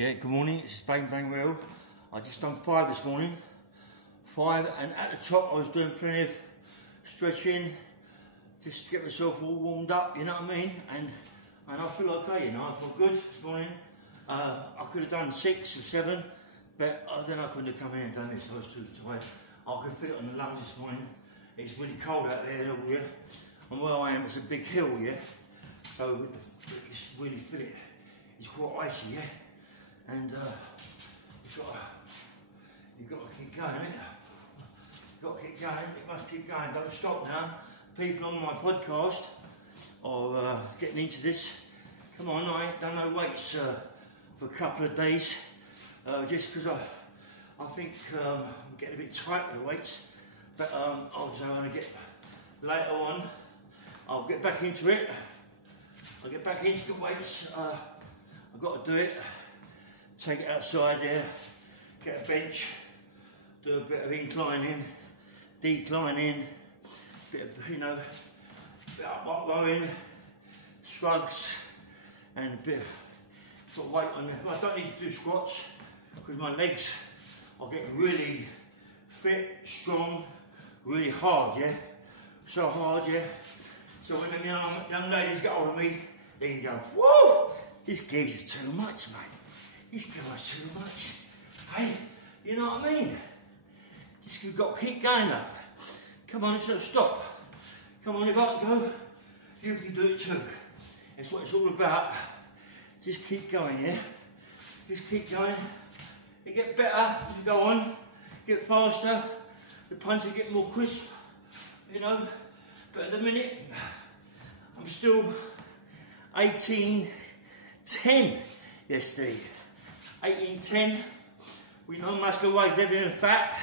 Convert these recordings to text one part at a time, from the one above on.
Yeah, good morning, it's Bang Bang Real. I just done 5 this morning. 5, and at the top I was doing plenty of stretching just to get myself all warmed up, you know what I mean? And I feel okay, you know, I feel good this morning. I could have done 6 or 7, but then I couldn't have come in and done this, I was too tired. I could feel it on the lungs this morning. It's really cold out there, yeah? And where I am, it's a big hill, yeah? So you really feel it. It's quite icy, yeah? And you've got to keep going, ain't you? You've got to keep going, you must keep going, don't stop now. People on my podcast are getting into this. Come on, I ain't done no weights for a couple of days, just because I think I'm getting a bit tight with the weights. But obviously I'm going to get, later on, I'll get back into it. I'll get back into the weights. I've got to do it. Take it outside there, get a bench, do a bit of inclining, declining, bit of, you know, bit of rowing, shrugs, and a bit of sort of weight on there. I don't need to do squats because my legs are getting really fit, strong, really hard, yeah? So hard, yeah? So when the young ladies get hold of me, they can go, whoa, this geezer's too much, mate. This guy's too much. Hey, you know what I mean? Just, you've got to keep going though. Come on, it's not stop. Come on, if I go, you can do it too. That's what it's all about. Just keep going, yeah? Just keep going. You get better as you go on, get faster, the punches get more crisp, you know? But at the minute, I'm still 18-10 yesterday. 18-10, we know muscle weighs heavier than fat,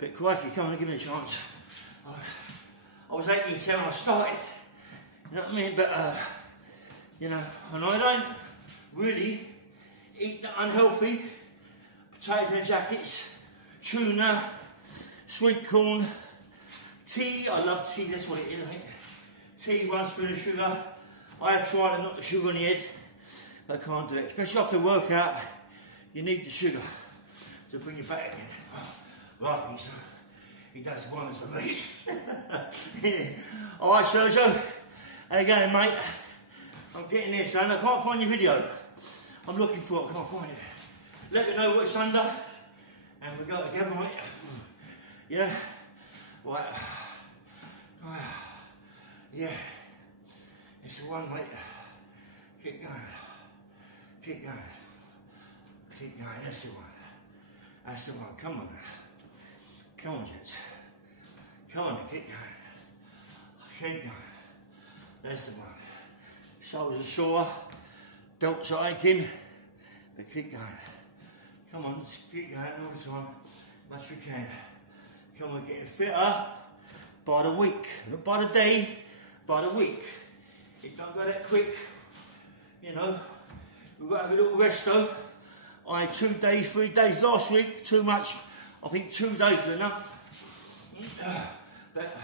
but crikey, come on and give me a chance. I was 18-10 when I started, you know what I mean? But, you know, and I don't really eat that unhealthy. Potatoes in the jackets, tuna, sweet corn, tea. I love tea, that's what it is, I think. Tea, 1 spoon of sugar. I have tried to knock the sugar on the head, but I can't do it. Especially after a workout, you need the sugar to bring you back again. Right, so he does wonders for me. Yeah. All right, Sergio, how you going, mate? I'm getting there, son. I can't find your video. I'm looking for it, I can't find it. Let me know what's under, and we go together, mate. Yeah? Right. Yeah. It's the one, mate. Keep going. Keep going. Keep going. That's the one. That's the one. Come on now. Come on, gents. Come on, keep going. Keep going. That's the one. Shoulders are sore. Delts are aching. But keep going. Come on, just keep going all the time. Much we can. Come on, getting fitter by the week. Not by the day, by the week. It don't go that quick. You know, we've got to have a little rest though. I had 2 days, 3 days last week, too much. I think 2 days is enough. But,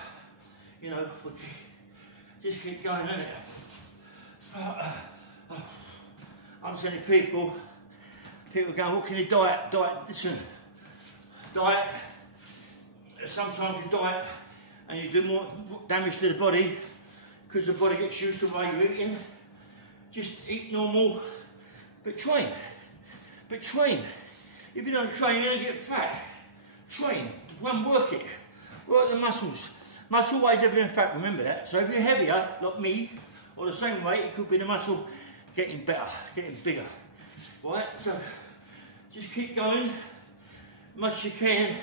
you know, just keep going, innit? I'm telling people going, what can you diet? Listen, diet, sometimes you diet and you do more damage to the body because the body gets used to the way you're eating. Just eat normal, but train. But train. If you don't train, you're going to get fat. Train. Work it. Work the muscles. Muscle weighs heavier than fat, remember that. So if you're heavier, like me, or the same weight, it could be the muscle getting better, getting bigger. Right? So just keep going as much as you can.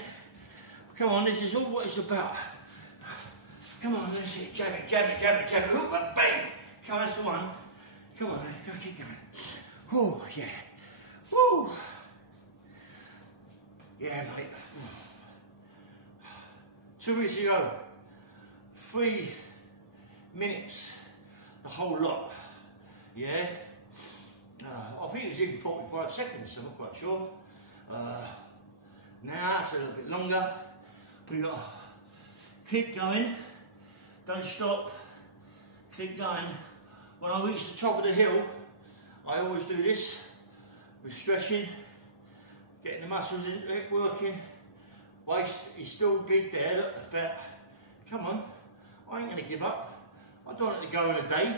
Come on, this is all what it's about. Come on, let's it. Jab it, jab it, jab it, jab it. Hoop, bang! Come on, that's the one. Come on, go keep going. Oh, yeah. Woo! Yeah, mate. 2 weeks ago, 3 minutes, the whole lot. Yeah? I think it was even 45 seconds, I'm not quite sure. Now it's a little bit longer. We've got to keep going, don't stop, keep going. When I reach the top of the hill, I always do this. We're stretching, getting the muscles into it, working. Waist is still big there, look, but come on, I ain't going to give up. I don't want it to go in a day.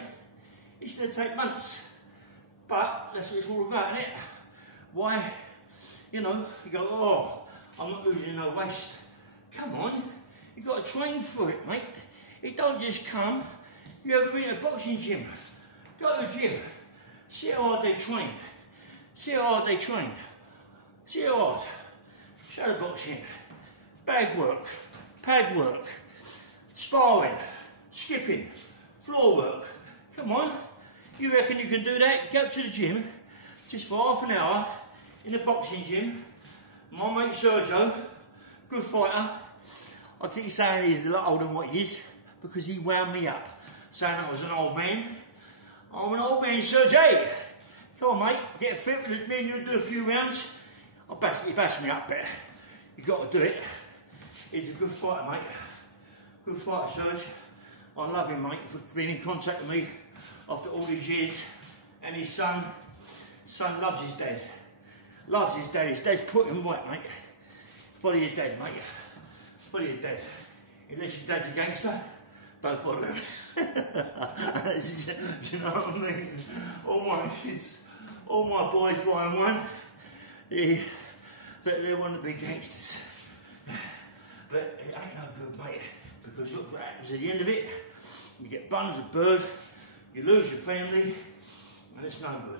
It's going to take months. But that's what it's all about, isn't it? Why, you know, you go, oh, I'm not losing no waist. Come on, you've got to train for it, mate. It don't just come. You ever been to a boxing gym? Go to the gym. See how hard they train. See how hard they train. See how hard. Shadow boxing. Bag work. Pad work. Sparring. Skipping. Floor work. Come on. You reckon you can do that? Go to the gym just for half an hour in the boxing gym. My mate Sergio, good fighter. I keep saying he's a lot older than what he is because he wound me up, saying I was an old man. I'm an old man, Sergio. Come on, mate, get fit with me and you do a few rounds. He bashed me up, but you got to do it. He's a good fighter, mate. Good fighter, Serge. I love him, mate, for being in contact with me after all these years. And his son loves his dad. Loves his dad. His dad's put him right, mate. Follow your dad, mate. Follow your dad. Unless your dad's a gangster, don't follow him. You know what I mean? All my kids, all my boys buying one, they want to be gangsters. But it ain't no good, mate, because look what happens at the end of it. You get buns of bird, you lose your family, and it's no good.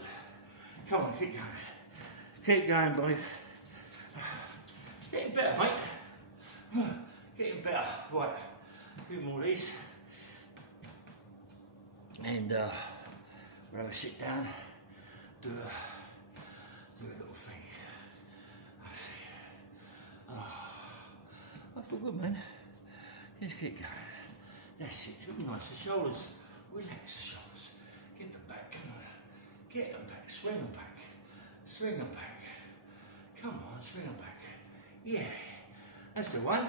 Come on, keep going. Keep going, boy. Getting better, mate. Getting better. Right, a few more of these. And we'll have a sit down, do a little thing. I feel good, man. Just keep going. That's it. It's nice. The shoulders. Relax the shoulders. Get the back. Come on. Get them back. Swing them back. Swing them back. Come on. Swing them back. Yeah. That's the one.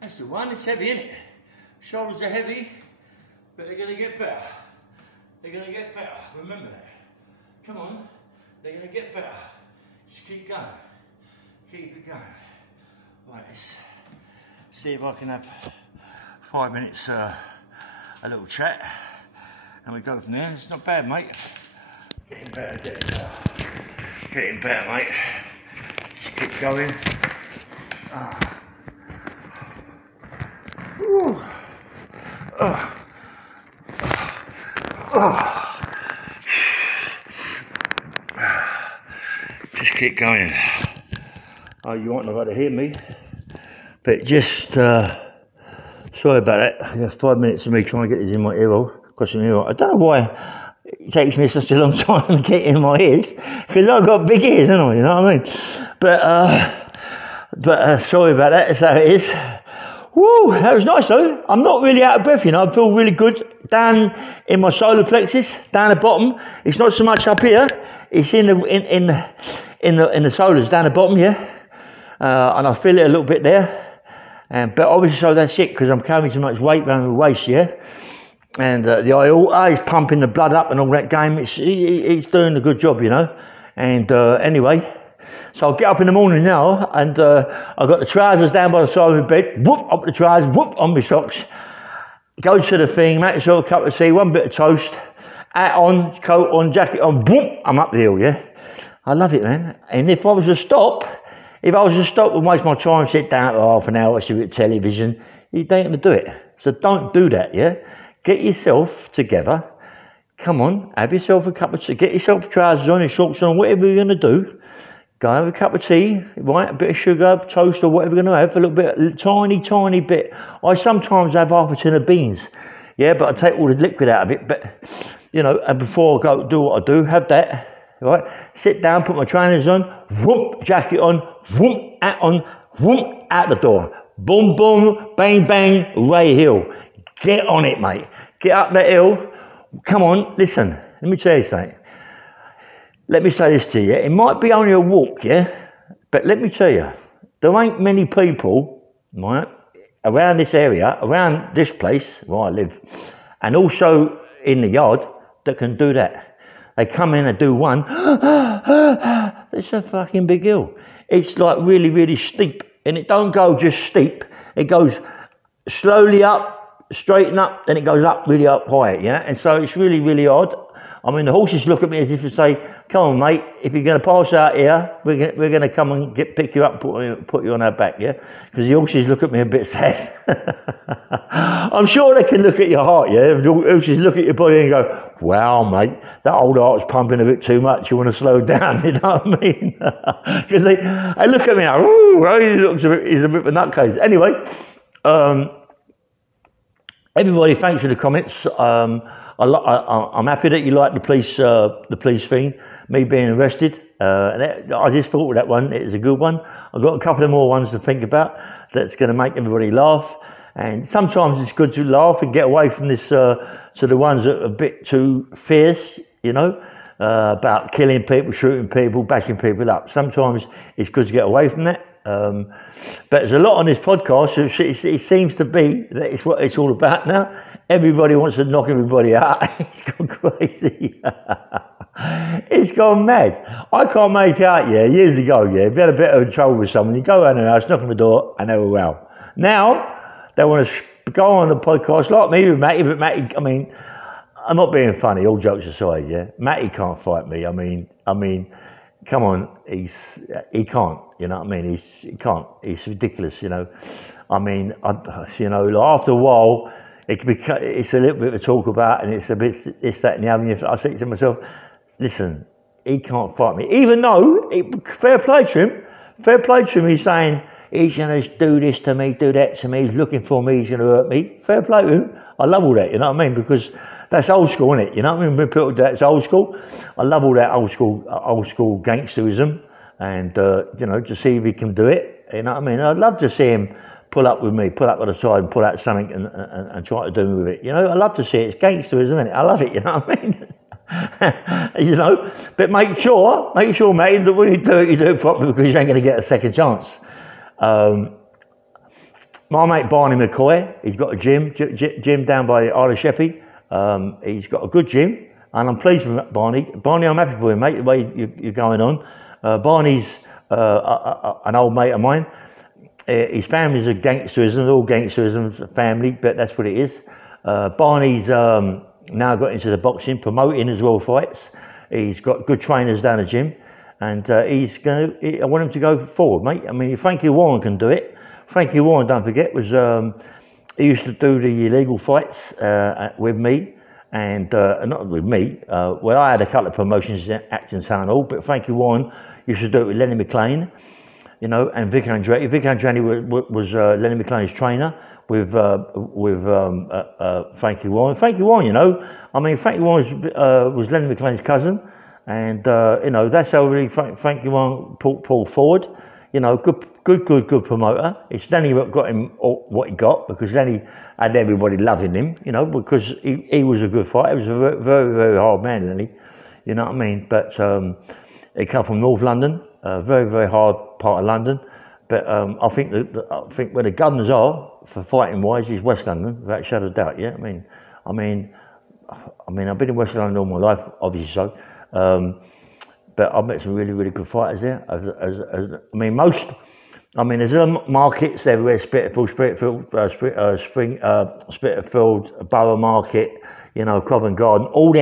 That's the one. It's heavy, isn't it? Shoulders are heavy, but they're going to get better. They're going to get better. Remember that. Come on. They're going to get better. Just keep going. Keep it going. Right, let's see if I can have 5 minutes, a little chat, and we go from there. It's not bad, mate. Getting better, getting better. Getting better, mate. Just keep going. Just keep going. Oh, you won't know how to hear me, but just sorry about that. Yeah, 5 minutes of me trying to get this in my ear hole. I don't know why it takes me such a long time to get in my ears, because I've got big ears, haven't I? You know what I mean? But sorry about that. That's how it is. Woo, that was nice though. I'm not really out of breath, you know. I feel really good down in my solar plexus, down the bottom. It's not so much up here. It's in the solars down the bottom, yeah. And I feel it a little bit there. But obviously, so that's it because I'm carrying so much weight around the waist, yeah. And the aorta is pumping the blood up and all that game. It's doing a good job, you know. And anyway. So I'll get up in the morning now, and I've got the trousers down by the side of my bed, whoop, up the trousers, whoop, on my socks. Go to the thing, make yourself a cup of tea, one bit of toast, hat on, coat on, jacket on, whoop, I'm up the hill, yeah? I love it, man. And if I was to stop and waste my time, sit down for half an hour, watch a bit of television, you ain't going to do it. So don't do that, yeah? Get yourself together, come on, have yourself a cup of tea, get yourself trousers on, your shorts on, whatever you're going to do. Go have a cup of tea, right? A bit of sugar, toast, or whatever you're going to have. A little bit, tiny bit. I sometimes have half a tin of beans, yeah, but I take all the liquid out of it. But you know, and before I go do what I do, have that, right? Sit down, put my trainers on, whoop, jacket on, whoop, hat on, whoop, out the door. Boom, boom, bang, bang, Ray Hill. Get on it, mate. Get up that hill. Come on, listen. Let me tell you something. Let me say this to you, it might be only a walk, yeah? But let me tell you, there ain't many people, right, around this area, around this place where I live, and also in the yard, that can do that. They come in and do one. It's a fucking big hill. It's like really, really steep. And it don't go just steep. It goes slowly up, straighten up, then it goes up really up high, yeah? And so it's really, really odd. I mean, the horses look at me as if to say, come on, mate, if you're going to pass out here, we're going to come and pick you up, put you on our back, yeah? Because the horses look at me a bit sad. I'm sure they can look at your heart, yeah? The horses look at your body and go, wow, mate, that old heart's pumping a bit too much, you want to slow down, you know what I mean? Because they look at me like, ooh, he's a bit of a nutcase. Anyway, everybody, thanks for the comments. I'm happy that you like the police thing, me being arrested. I just thought of that one, it was a good one. I've got a couple of more ones to think about that's going to make everybody laugh. And sometimes it's good to laugh and get away from this, to the ones that are a bit too fierce, you know, about killing people, shooting people, bashing people up. Sometimes it's good to get away from that. But there's a lot on this podcast. It seems to be that it's what it's all about now. Everybody wants to knock everybody out. It's gone crazy. It's gone mad. I can't make out, yeah, years ago, yeah, if you had a bit of trouble with someone, you go around the house, knock on the door, and they were well. Now, they want to go on the podcast like me with Matty, but Matty, I mean, I'm not being funny, all jokes aside, yeah. Matty can't fight me. I mean, come on, he can't, you know what I mean? He can't. It's ridiculous, you know. I mean, you know, like after a while, it's a little bit of a talk about, and it's a bit this, that, and the other. I say to myself, listen, he can't fight me. Even though, fair play to him, he's saying, he's going to do this to me, do that to me, he's looking for me, he's going to hurt me. Fair play to him. I love all that, you know what I mean? Because that's old school, isn't it? You know what I mean? When people do that, it's old school. I love all that old school gangsterism, and, you know, to see if he can do it. You know what I mean? I'd love to see him pull up with me, pull up on the side and pull out something and try to do me with it. You know, I love to see it. It's gangsterism, isn't it? I love it, you know what I mean? You know, but make sure, mate, that when you do it properly, because you ain't going to get a second chance. My mate Barney McCoy, he's got a gym down by Isle of Sheppey. He's got a good gym, and I'm pleased with Barney. Barney, I'm happy for you, mate, the way you're going on. Barney's an old mate of mine. His family's a gangsterism, all gangsterism family, but that's what it is. Barney's now got into the boxing, promoting as well fights. He's got good trainers down the gym, and I want him to go forward, mate. I mean, if Frankie Warren can do it. Frankie Warren, don't forget, was he used to do the illegal fights with me, and not with me. Well, I had a couple of promotions in Acton Town Hall, but Frankie Warren used to do it with Lenny McLean, you know, and Vic Andretti. Vic Andretti was Lenny McLean's trainer with Frankie Warren. Frankie Warren, you know, I mean, Frankie Warren was Lenny McLean's cousin, and you know, that's how really Frankie Warren pulled forward. You know, good promoter. It's Lenny that got him what he got, because Lenny had everybody loving him, you know, because he was a good fighter. He was a very, very, very hard man, Lenny. You know what I mean? But he come from North London, a very, very hard part of London. But I think where the gunners are for fighting wise is West London, without a shadow of doubt. Yeah, I mean, I've been in West London all my life, obviously so. But I've met some really, really good fighters there. There's markets everywhere: Spitalfield, Borough Market, you know, Covent Garden. All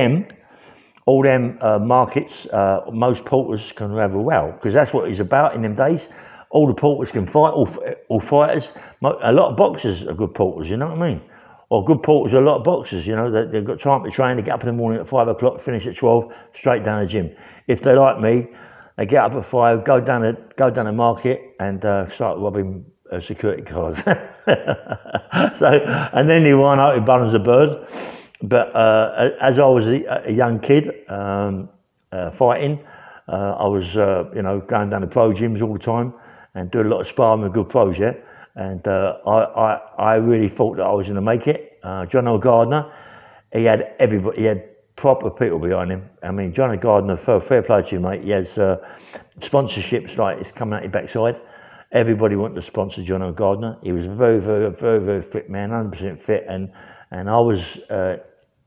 them markets. Most porters can have a row, because that's what it's about in them days. All the porters can fight. All fighters. A lot of boxers are good porters. You know what I mean? Or good porters are a lot of boxers. You know, they've got time to train. They get up in the morning at 5 o'clock, finish at 12, straight down the gym. If they like me, they get up at 5, go down the market, and start robbing security cars. And then they run out with buns of bird. But as I was a young kid fighting, I was going down to pro gyms all the time and doing a lot of sparring with good pros, yeah. And I really thought that I was going to make it. John O'Gardner, he had everybody. He had proper people behind him. I mean, John O'Gardner, fair play to you, mate. He has sponsorships like it's coming out your backside. Everybody wanted to sponsor John O'Gardner. He was a very, very, very, very fit man, 100% fit, and I was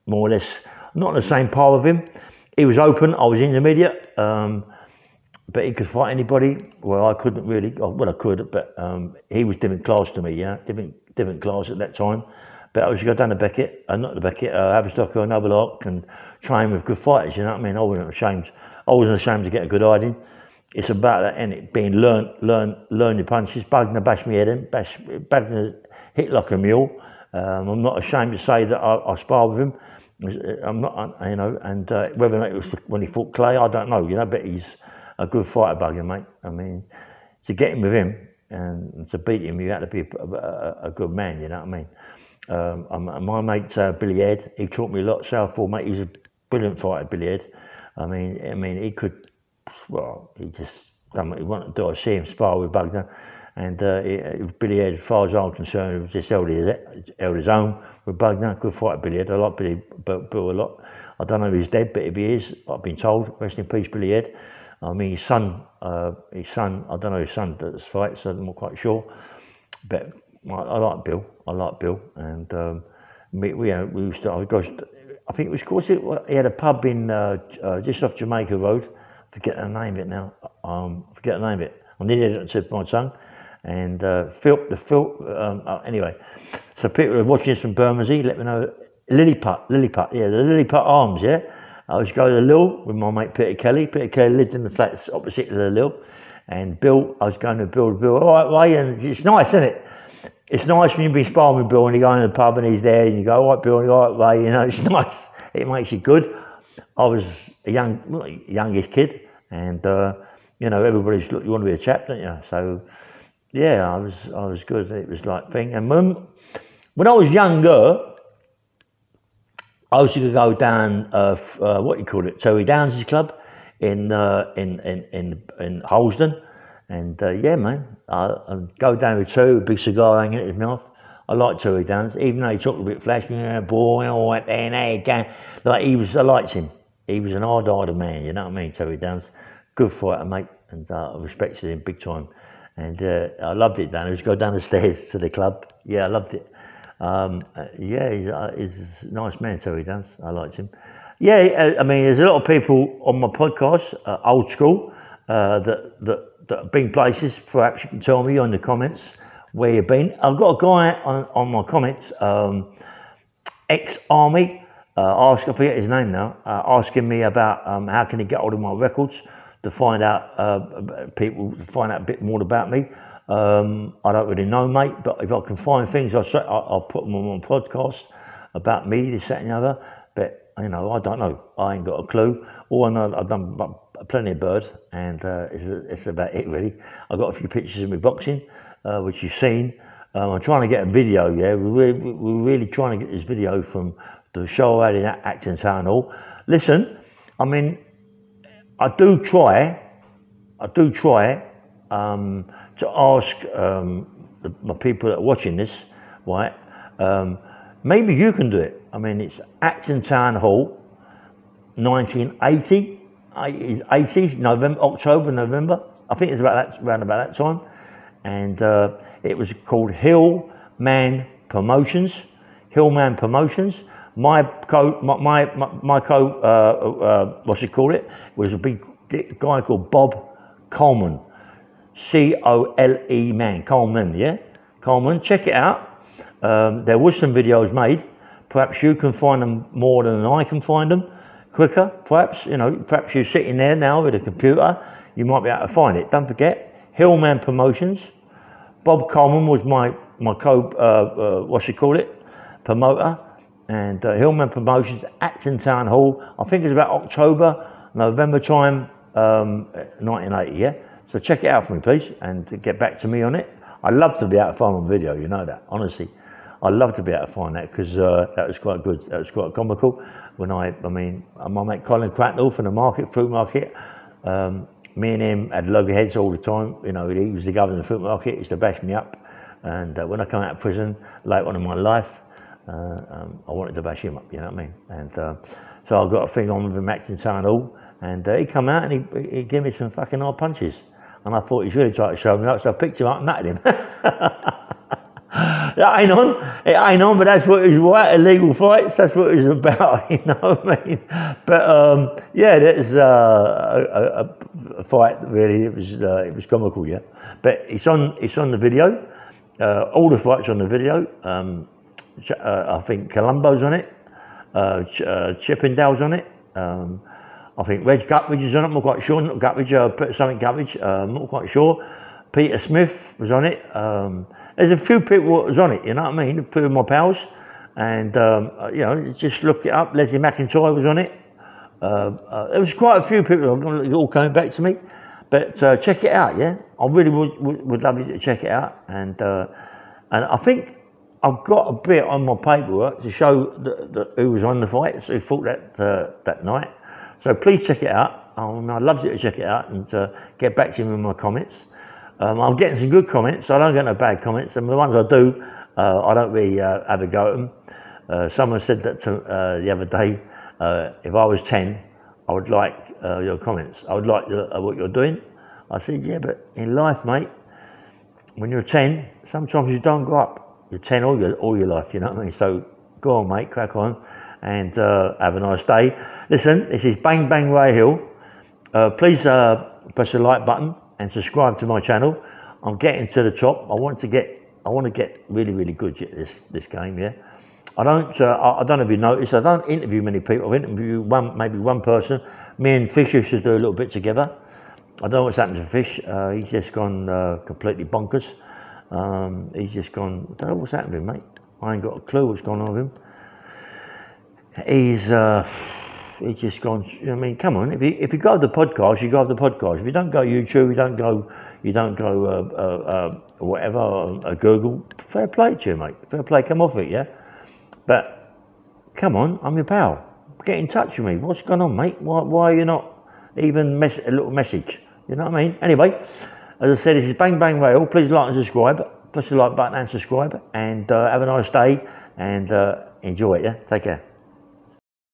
more or less not on the same par with him. he was open, I was intermediate, but he could fight anybody. Well, I couldn't really, well I could, but he was different class to me, yeah, different class at that time. But I was go down to Beckett, not the Beckett, Haverstock or Noble and train with good fighters, you know what I mean? I wasn't ashamed to get a good hiding. It's about that, and it being learn your punches. Bugner bashed me head in, Bugner hit like a mule. I'm not ashamed to say that I sparred with him. I'm not, you know, and whether or not it was when he fought Clay, I don't know, you know, but he's a good fighter, Bugner, mate. I mean, to get him with him and to beat him, you had to be a good man, you know what I mean? My mate Billy Ed, he taught me a lot. Southpaw, mate, he's a brilliant fighter, Billy Ed. I mean, he could, well, he just done what he wanted to do. I see him spar with Bugner, and Billy Ed, as far as I'm concerned, he just held his own with Bugner. Good fighter, Billy Ed. I like Bill a lot. I don't know if he's dead, but if he is, I've been told. Rest in peace, Billy Ed. I mean, his son, I don't know his son does fight, so I'm not quite sure, but I like Bill, and we used to, I think it was, course, he had a pub in, just off Jamaica Road, forget the name of it now, I nearly had it on the tip of my tongue, and anyway, so people who are watching this from Bermondsey, let me know, Lilliput, yeah, the Lilliput Arms, yeah, I was going to the Lil with my mate Peter Kelly lived in the flats opposite to the Lil, and Bill, I was going to Bill, all right, Ray, and it's nice, isn't it? It's nice when you've been sparring with Bill and you go in the pub and he's there and you go, all right, Bill, and you go, all right, Ray, you know, it's nice. It makes you good. I was a youngish kid, and, you know, everybody's, look, you want to be a chap, don't you? So, yeah, I was good. It was like thing. And when I was younger, I used to go down, what you call it, Terry Downs' club in Holston. And yeah, man, I'd go down with Terry with a big cigar hanging at his mouth. I like Terry Downs, even though he talked a bit flashy, yeah, boy, all right, there, you go. Like, I liked him. He was an hard-hearted man, you know what I mean, Terry Downs. Good fighter, mate, and I respected him big time. And I loved it down there. He used to go down the stairs to the club. Yeah, I loved it. Yeah, he's a nice man, Terry Downs. I liked him. Yeah, I mean, there's a lot of people on my podcast, old school, that have been places. Perhaps you can tell me in the comments where you've been. I've got a guy on my comments, ex-army, I forget his name now, asking me about how can he get hold of my records to find out a bit more about me. I don't really know, mate, but if I can find things, I'll put them on my podcast about me, this, that and the other. But, you know, I don't know. I ain't got a clue. All I know, I've done plenty of bird, and it's about it, really. I've got a few pictures of me boxing, which you've seen. I'm trying to get a video, yeah. We're really trying to get this video from the show I had in Acton Town Hall. Listen, I mean, I do try to ask my people that are watching this, right? Maybe you can do it. I mean, it's Acton Town Hall, 1980. It's 80s, October, November. I think it's around about that time. And it was called Hillman Promotions. My what's it called? It was a big guy called Bob Coleman. C-O-L-E man, Coleman, yeah? Coleman, check it out. There was some videos made. Perhaps you can find them more than I can find them. Quicker, perhaps, you know, perhaps you're sitting there now with a computer, you might be able to find it. Don't forget, Hillman Promotions. Bob Coleman was my promoter, and Hillman Promotions, Acton Town Hall. I think it's about October, November time, 1980, yeah? So check it out for me, please, and get back to me on it. I'd love to be able to find on video, you know that, honestly. I'd love to be able to find that, because that was quite good. That was quite comical. When my mate Colin Cracknell from the fruit market, me and him had loggerheads all the time. You know, he was the governor of the fruit market, he used to bash me up. And when I come out of prison, later on in my life, I wanted to bash him up, you know what I mean? And so I got a thing on with him, Acton Town Hall, and he come out and he gave me some fucking hard punches. And I thought he's really trying to show me up, so I picked him up and natted him. ain't on. It ain't on, but that's what it was. Right, illegal fights. That's what it was about. You know what I mean? But yeah, there's a fight. Really, it was comical. Yeah, but it's on the video. All the fights on the video. I think Columbo's on it. Chippendale's on it. I think Reg Gutridge is on it. I'm not quite sure. Not Gutridge. Something Gutridge. I'm not quite sure. Peter Smith was on it. There's a few people that was on it, you know what I mean? A few of my pals. And, you know, just look it up. Leslie McIntyre was on it. There was quite a few people that all came back to me. But check it out, yeah? I really would love you to check it out. And I think I've got a bit on my paperwork to show who was on the fights, who fought that night. So please check it out. I'd love you to check it out and get back to me with my comments. I'm getting some good comments. I don't get no bad comments, and the ones I do, I don't really have a go at them. Someone said that the other day, if I was 10, I would like your comments. I would like what you're doing. I said, yeah, but in life, mate, when you're 10, sometimes you don't grow up. You're 10 all your life, you know what I mean? So go on, mate, crack on, and have a nice day. Listen, this is Bang Bang Ray Hill. Please press the like button and subscribe to my channel. I'm getting to the top. I want to get really, really good at this game. Yeah, I don't know if you noticed. I don't interview many people. I interview maybe one person. Me and Fish used to do a little bit together. I don't know what's happened to Fish. He's just gone completely bonkers. He's just gone. I don't know what's happened to him, mate. I ain't got a clue what's going on with him. He's just gone. I mean, come on. If you go to the podcast, you go to the podcast. If you don't go YouTube, you don't go whatever, Google. Fair play to you, mate. Fair play. Come off it, yeah. But come on, I'm your pal. Get in touch with me. What's going on, mate? Why are you not even a little message? You know what I mean? Anyway, as I said, this is Bang Bang Rail. Please like and subscribe. Press the like button and subscribe. And have a nice day and enjoy it. Yeah. Take care.